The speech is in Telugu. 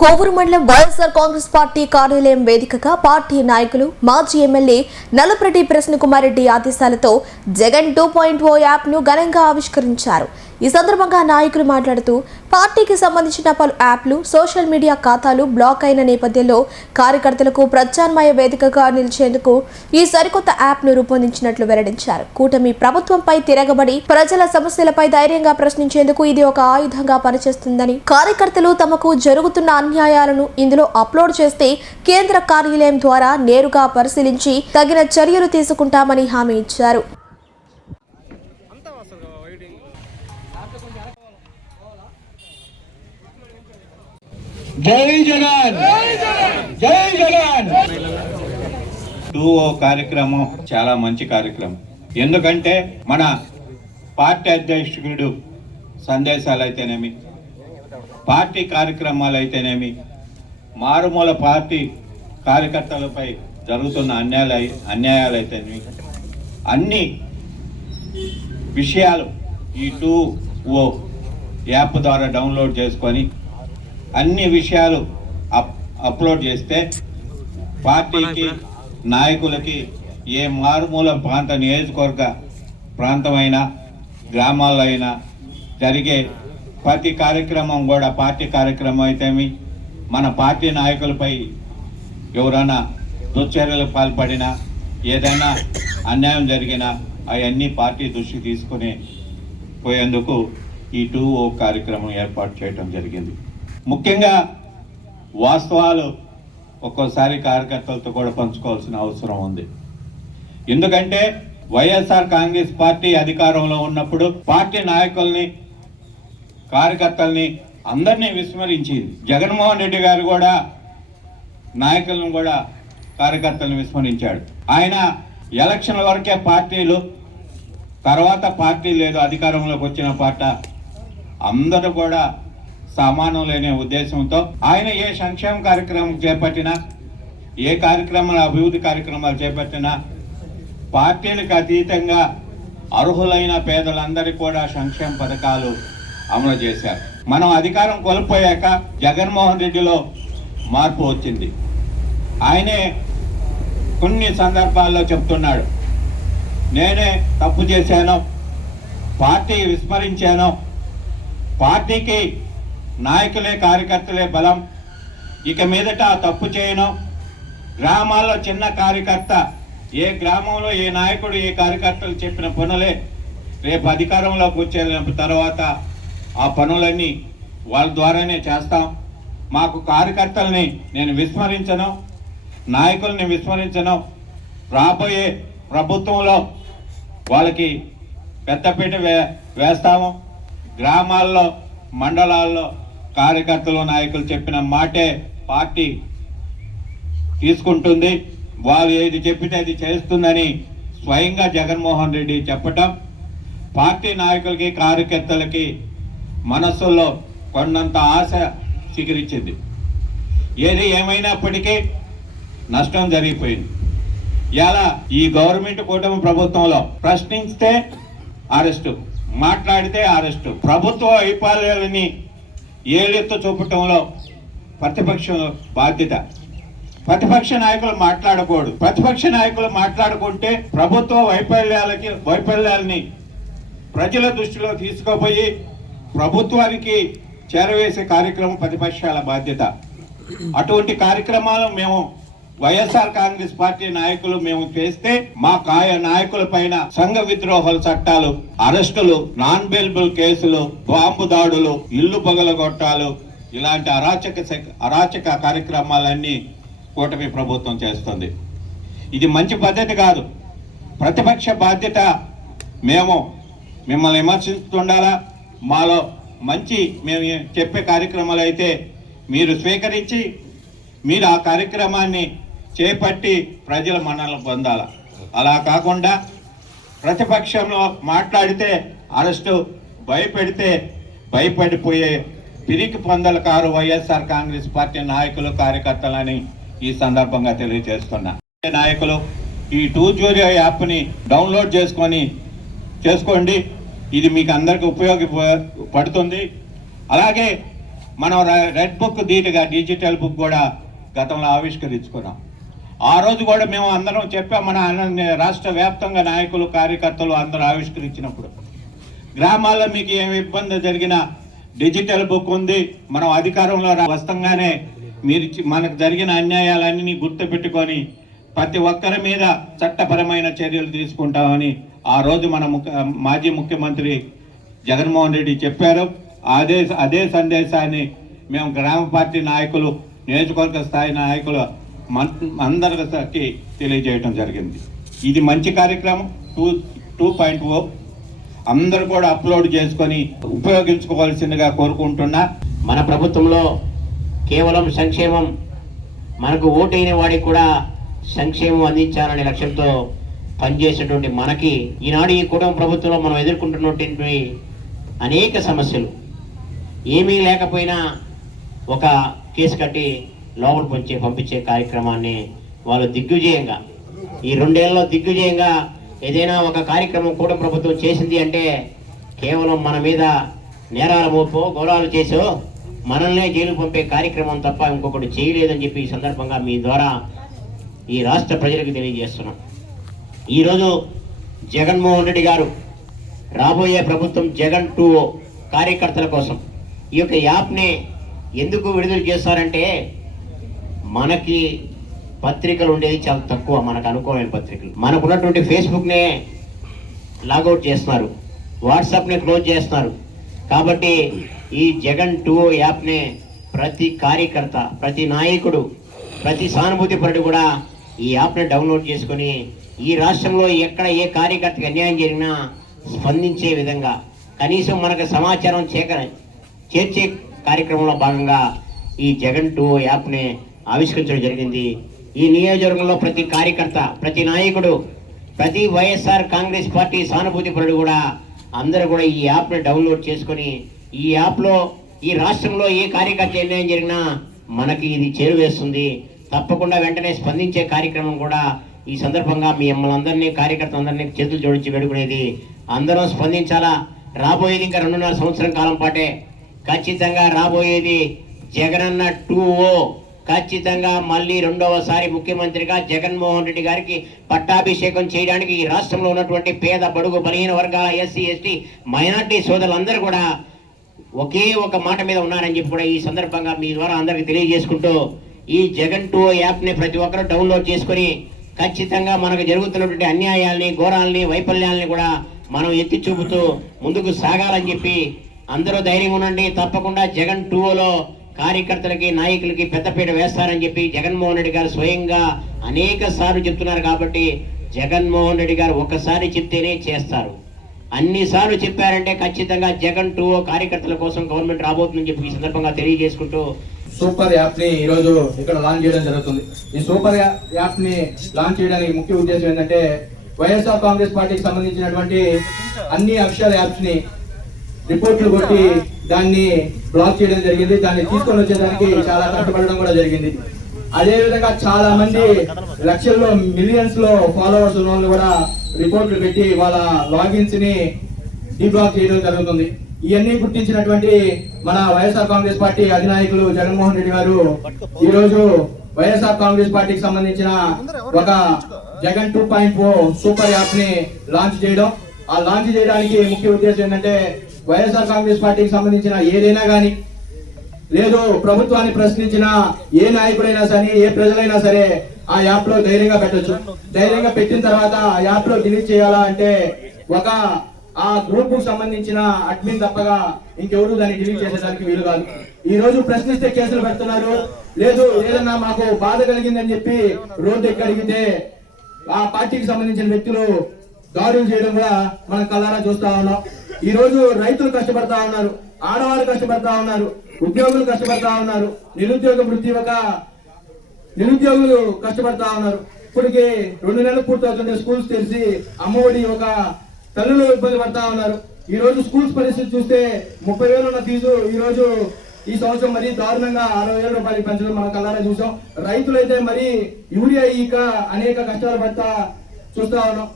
కోవూరు మండలం వైఎస్ఆర్ కాంగ్రెస్ పార్టీ కార్యాలయం వేదికగా పార్టీ నాయకులు మాజీ ఎమ్మెల్యే నల్లపరెడ్డి ప్రసన్నకుమార్ రెడ్డి ఆదేశాలతో జగన్ 2.0 యాప్ను ఘనంగా ఆవిష్కరించారు. ఈ సందర్భంగా నాయకులు మాట్లాడుతూ పార్టీకి సంబంధించిన పలు యాప్లు, సోషల్ మీడియా ఖాతాలు బ్లాక్ అయిన నేపథ్యంలో కార్యకర్తలకు ప్రత్యామ్నాయ వేదికగా నిలిచేందుకు ఈ సరికొత్త యాప్ను రూపొందించినట్లు వెల్లడించారు. కూటమి ప్రభుత్వంపై తిరగబడి ప్రజల సమస్యలపై ధైర్యంగా ప్రశ్నించేందుకు ఇది ఒక ఆయుధంగా పనిచేస్తుందని, కార్యకర్తలు తమకు జరుగుతున్న అన్యాయాలను ఇందులో అప్లోడ్ చేస్తే కేంద్ర కార్యాలయం ద్వారా నేరుగా పరిశీలించి తగిన చర్యలు తీసుకుంటామని హామీ ఇచ్చారు. జై జగన్, జై జగన్. 2.0 కార్యక్రమం చాలా మంచి కార్యక్రమం. ఎందుకంటే మన పార్టీ అధ్యక్షుడు సందేశాలు అయితేనేమి, పార్టీ కార్యక్రమాలు అయితేనేమి, మారుమూల పార్టీ కార్యకర్తలపై జరుగుతున్న అన్యాయాలు అయితేనేమి, అన్ని విషయాలు ఈ 2.0 యాప్ ద్వారా డౌన్లోడ్ చేసుకొని అన్ని విషయాలు అప్లోడ్ చేస్తే పార్టీకి, నాయకులకి ఏ మారుమూల ప్రాంత నియోజకవర్గ ప్రాంతమైనా, గ్రామాల్లో అయినా జరిగే ప్రతి కార్యక్రమం కూడా, పార్టీ కార్యక్రమం అయితేమి, మన పార్టీ నాయకులపై ఎవరైనా దుశ్చర్యలకు పాల్పడినా, ఏదైనా అన్యాయం జరిగినా అవన్నీ పార్టీ దృష్టికి తీసుకుని పోయేందుకు ఈ 2.0 కార్యక్రమం ఏర్పాటు చేయడం జరిగింది. ముఖ్యంగా వాస్తవాలు ఒక్కోసారి కార్యకర్తలతో కూడా పంచుకోవాల్సిన అవసరం ఉంది. ఎందుకంటే వైఎస్ఆర్ కాంగ్రెస్ పార్టీ అధికారంలో ఉన్నప్పుడు పార్టీ నాయకుల్ని, కార్యకర్తల్ని అందరినీ విస్మరించింది. జగన్మోహన్ రెడ్డి గారు కూడా నాయకులను కూడా, కార్యకర్తలను విస్మరించాడు. ఆయన ఎలక్షన్ల వరకే పార్టీలు, తర్వాత పార్టీ లేదు, అధికారంలోకి వచ్చిన పార్టీ అందరూ కూడా సమానం లేని ఉద్దేశంతో ఆయన ఏ సంక్షేమ కార్యక్రమం చేపట్టినా, ఏ కార్యక్రమాలు, అభివృద్ధి కార్యక్రమాలు చేపట్టినా పార్టీలకు అతీతంగా అర్హులైన పేదలందరికీ కూడా సంక్షేమ పథకాలు అమలు చేశారు. మనం అధికారం కోల్పోయాక జగన్మోహన్ రెడ్డిలో మార్పు వచ్చింది. ఆయనే కొన్ని సందర్భాల్లో చెప్తున్నాడు, నేనే తప్పు చేశాను, పార్టీ విస్మరించాను, పార్టీకి నాయకులే, కార్యకర్తలే బలం, ఇక మీదట తప్పు చేయను. గ్రామాల్లో చిన్న కార్యకర్త, ఏ గ్రామంలో ఏ నాయకుడు, ఏ కార్యకర్తలు చెప్పిన పనులే రేపు అధికారంలోకి వచ్చే తర్వాత ఆ పనులన్నీ వాళ్ళ ద్వారానే చేస్తాం. మాకు కార్యకర్తల్ని నేను విస్మరించను, నాయకుల్ని విస్మరించను. రాబోయే ప్రభుత్వంలో వాళ్ళకి పెద్దపీట వేస్తాము. గ్రామాల్లో, మండలాల్లో కార్యకర్తలు, నాయకులు చెప్పిన మాటే పార్టీ తీసుకుంటుంది. వాళ్ళు ఏది చెప్పితే అది చేస్తుందని స్వయంగా జగన్మోహన్ రెడ్డి చెప్పటం పార్టీ నాయకులకి, కార్యకర్తలకి మనస్సులో కొండంత ఆశ చిగురించింది. ఏది ఏమైనప్పటికీ నష్టం జరిగిపోయింది. ఇలా ఈ గవర్నమెంట్ కూటమి ప్రభుత్వంలో ప్రశ్నిస్తే అరెస్టు, మాట్లాడితే అరెస్టు, ప్రభుత్వ వైఫల్యాలని ఏలెత్తు చూపటంలో ప్రతిపక్షం బాధ్యత. ప్రతిపక్ష నాయకులు మాట్లాడకూడదు. ప్రతిపక్ష నాయకులు మాట్లాడుకుంటే ప్రభుత్వ వైఫల్యాలని ప్రజల దృష్టిలో తీసుకుపోయి ప్రభుత్వానికి చేరవేసే కార్యక్రమం ప్రతిపక్షాల బాధ్యత. అటువంటి కార్యక్రమాలు మేము వైఎస్ఆర్ కాంగ్రెస్ పార్టీ నాయకులు మేము చేస్తే మా నాయకుల పైన సంఘ విద్రోహాల చట్టాలు, అరెస్టులు, నాన్ బెయిలబుల్ కేసులు, బాంబు దాడులు, ఇల్లు పగలగొట్టాలు, ఇలాంటి అరాచక కార్యక్రమాలన్నీ కూటమి ప్రభుత్వం చేస్తుంది. ఇది మంచి పద్ధతి కాదు. ప్రతిపక్ష బాధ్యత. మేము మిమ్మల్ని విమర్శిస్తుండాలా, మాలో మంచి మేము చెప్పే కార్యక్రమాలు అయితే మీరు స్వీకరించి మీరు ఆ కార్యక్రమాన్ని చేపట్టి ప్రజల మన్ననలు పొందాల. అలా కాకుండా ప్రతిపక్షంలో మాట్లాడితే అరెస్టు, భయపెడితే భయపడిపోయే పిరికి పొందల కారు వైఎస్ఆర్ కాంగ్రెస్ పార్టీ నాయకులు, కార్యకర్తలని ఈ సందర్భంగా తెలియజేస్తున్నా. నాయకులు ఈ 2.0 యాప్ని డౌన్లోడ్ చేసుకోండి. ఇది మీకు అందరికీ ఉపయోగపడుతుంది. అలాగే మనం రెడ్ బుక్ ధీటుగా డిజిటల్ బుక్ కూడా గతంలో ఆవిష్కరించుకున్నాం. ఆ రోజు కూడా మేము అందరం చెప్పాం, మన రాష్ట్ర వ్యాప్తంగా నాయకులు కార్యకర్తలు అందరూ ఆవిష్కరించినప్పుడు, గ్రామాల్లో మీకు ఏమి ఇబ్బంది జరిగినా డిజిటల్ బుక్ ఉంది, మనం అధికారంలో వస్తంగానే మీరు మనకు జరిగిన అన్యాయాలన్నీ గుర్తుపెట్టుకొని ప్రతి ఒక్కరి మీద చట్టపరమైన చర్యలు తీసుకుంటామని ఆ రోజు మన మాజీ ముఖ్యమంత్రి జగన్మోహన్ రెడ్డి చెప్పారు. అదే సందేశాన్ని మేము గ్రామ పార్టీ నాయకులు, నియోజకవర్గ స్థాయి నాయకులు అందరికి తెలియజేయడం జరిగింది. ఇది మంచి కార్యక్రమం 2.0 అందరూ కూడా అప్లోడ్ చేసుకొని ఉపయోగించుకోవాల్సిందిగా కోరుకుంటున్నా. మన ప్రభుత్వంలో కేవలం సంక్షేమం, మనకు ఓటైన వాడికి కూడా సంక్షేమం అందించాలనే లక్ష్యంతో పనిచేసేటువంటి మనకి ఈనాడు ఈ కుటుంబ ప్రభుత్వంలో మనం ఎదుర్కొంటున్నటువంటి అనేక సమస్యలు, ఏమీ లేకపోయినా ఒక కేసు కట్టి లోపల పంపించే కార్యక్రమాన్ని వాళ్ళు దిగ్విజయంగా, ఈ 2 ఏళ్లలో దిగ్విజయంగా ఏదైనా ఒక కార్యక్రమం కూడా ప్రభుత్వం చేసింది అంటే కేవలం మన మీద నేరాల మోపో గౌరవాలు చేసో మనల్నే జైలు పంపే కార్యక్రమం తప్ప ఇంకొకటి చేయలేదని చెప్పి ఈ సందర్భంగా మీ ద్వారా ఈ రాష్ట్ర ప్రజలకు తెలియజేస్తున్నాం. ఈరోజు జగన్మోహన్ రెడ్డి గారు రాబోయే ప్రభుత్వం జగన్ 2.0 కార్యకర్తల కోసం ఈ యొక్క యాప్ని ఎందుకు విడుదల చేస్తారంటే, మనకి పత్రికలు ఉండేది చాలా తక్కువ, మనకు అనుకోలేని పత్రికలు. మనకున్నటువంటి ఫేస్బుక్నే లాగౌట్ చేస్తున్నారు, వాట్సాప్ని క్లోజ్ చేస్తున్నారు. కాబట్టి ఈ జగన్ 2.0 యాప్ని ప్రతి కార్యకర్త, ప్రతి నాయకుడు, ప్రతి సానుభూతిపరుడు కూడా ఈ యాప్ని డౌన్లోడ్ చేసుకొని ఈ రాష్ట్రంలో ఎక్కడ ఏ కార్యకర్తకి అన్యాయం జరిగినా స్పందించే విధంగా కనీసం మనకు సమాచారం చేర్చే కార్యక్రమంలో భాగంగా ఈ జగన్ 2.0 యాప్ని ఆవిష్కరించడం జరిగింది. ఈ నియోజకవర్గంలో ప్రతి కార్యకర్త, ప్రతి నాయకుడు, ప్రతి వైఎస్ఆర్ కాంగ్రెస్ పార్టీ సానుభూతిపరుడు కూడా అందరూ కూడా ఈ యాప్ని డౌన్లోడ్ చేసుకొని ఈ యాప్లో ఈ రాష్ట్రంలో ఏ కార్యకర్త అన్యాయం జరిగినా మనకి ఇది చేరువేస్తుంది. తప్పకుండా వెంటనే స్పందించే కార్యక్రమం కూడా ఈ సందర్భంగా మీ అందరినీ కార్యకర్తలందరినీ చేతులు జోడించి వేడుకునేది, అందరం స్పందించాలా. రాబోయేది ఇంకా 2.5 సంవత్సరం కాలం పాటే. ఖచ్చితంగా రాబోయేది జగనన్న 2.0. ఖచ్చితంగా మళ్ళీ 2వసారి ముఖ్యమంత్రిగా జగన్మోహన్ రెడ్డి గారికి పట్టాభిషేకం చేయడానికి ఈ రాష్ట్రంలో ఉన్నటువంటి పేద, బడుగు, బలహీన వర్గాల, ఎస్సీ, ఎస్టీ, మైనార్టీ సోదరులందరూ కూడా ఒకే ఒక మాట మీద ఉన్నారని చెప్పి కూడా ఈ సందర్భంగా మీ ద్వారా అందరికి తెలియజేసుకుంటూ ఈ జగన్ 2.0 యాప్ని ప్రతి ఒక్కరూ డౌన్లోడ్ చేసుకొని ఖచ్చితంగా మనకు జరుగుతున్నటువంటి అన్యాయాల్ని, ఘోరాలని, వైఫల్యాలని కూడా మనం ఎత్తి చూపుతూ ముందుకు సాగాలని చెప్పి అందరూ ధైర్యం ఉండండి. తప్పకుండా జగన్ 2.0లో కార్యకర్తలకి, నాయకులకి పెద్దపీట వేస్తారని చెప్పి జగన్మోహన్ రెడ్డి గారు స్వయంగా అనేక సార్లు చెప్తున్నారు. కాబట్టి జగన్మోహన్ రెడ్డి గారు ఒకసారి చెప్తేనే చేస్తారు. అన్నిసార్లు చెప్పారంటే ఖచ్చితంగా జగన్ 2.0 కార్యకర్తల కోసం గవర్నమెంట్ రాబోతుందని చెప్పి ఈ సందర్భంగా తెలియజేసుకుంటూ సూపర్ యాప్ ని ఈ రోజు ఇక్కడ లాంచ్ చేయడం జరుగుతుంది. ఈ సూపర్ యాప్ ని లాంచ్ చేయడానికి ముఖ్య ఉద్దేశం ఏంటంటే, వైఎస్ఆర్ కాంగ్రెస్ పార్టీకి సంబంధించినటువంటి అన్ని అక్షర యాప్స్ ని రిపోర్ట్లు కొట్టి దాన్ని బ్లాక్ చేయడం జరిగింది. దాన్ని తీసుకొని వచ్చేదానికి చాలా కష్టపడడం కూడా జరిగింది. అదే విధంగా చాలా మంది లక్షల్లో, మిలియన్స్ లో ఫాలోవర్స్ ఉన్న వాళ్ళు కూడా రిపోర్ట్లు పెట్టి వాళ్ళ లాగిన్స్ ని డీబ్లాక్ చేయడం జరుగుతుంది. ఇవన్నీ గుర్తించినటువంటి మన వైఎస్ఆర్ కాంగ్రెస్ పార్టీ అధినాయకులు జగన్మోహన్ రెడ్డి గారు ఈ రోజు వైఎస్ఆర్ కాంగ్రెస్ పార్టీకి సంబంధించిన ఒక జగన్ 2.0 సూపర్ యాప్ ని లాంచ్ చేయడం. ఆ లాంచ్ చేయడానికి ముఖ్య ఉద్దేశం ఏంటంటే, వైఎస్ఆర్ కాంగ్రెస్ పార్టీకి సంబంధించిన ఏదైనా కానీ, లేదు ప్రభుత్వాన్ని ప్రశ్నించిన ఏ నాయకుడైనా సరే, ఏ ప్రజలైనా సరే ఆ యాప్ లో ధైర్యంగా పెట్టొచ్చు. ధైర్యంగా పెట్టిన తర్వాత ఆ యాప్ లో డిలీట్ చేయాలా అంటే ఆ గ్రూప్ కు సంబంధించిన అడ్మిన్ తప్పగా ఇంకెవరు దాన్ని డిలీట్ చేసేదానికి వీలు కాదు. ఈ రోజు ప్రశ్నిస్తే కేసులు పెడుతున్నారు. లేదు ఏదన్నా మాకు బాధ కలిగిందని చెప్పి రోడ్డు ఎక్కి అడిగితే ఆ పార్టీకి సంబంధించిన వ్యక్తులు దాడులు చేయడం కూడా మనం కళ్ళారా చూస్తా ఉన్నాం. ఈ రోజు రైతులు కష్టపడతా ఉన్నారు, ఆడవాళ్ళు కష్టపడతా ఉన్నారు, ఉద్యోగులు కష్టపడతా ఉన్నారు, నిరుద్యోగులు కష్టపడతా ఉన్నారు. ఇప్పటికి 2 నెలలు పూర్తవుతుంటే స్కూల్స్ తెరిచి అమ్మఒడి ఒక తల్లులు ఇబ్బంది పడతా ఉన్నారు. ఈ రోజు స్కూల్స్ పరిస్థితి చూస్తే 30,000 ఉన్న ఫీజు ఈ రోజు ఈ సంవత్సరం మరీ దారుణంగా 60,000 రూపాయలు పెంచడం మనం కళ్ళారా చూసాం. రైతులైతే మరి యూరియా అనేక కష్టాలు పడతా చూస్తా ఉన్నాం.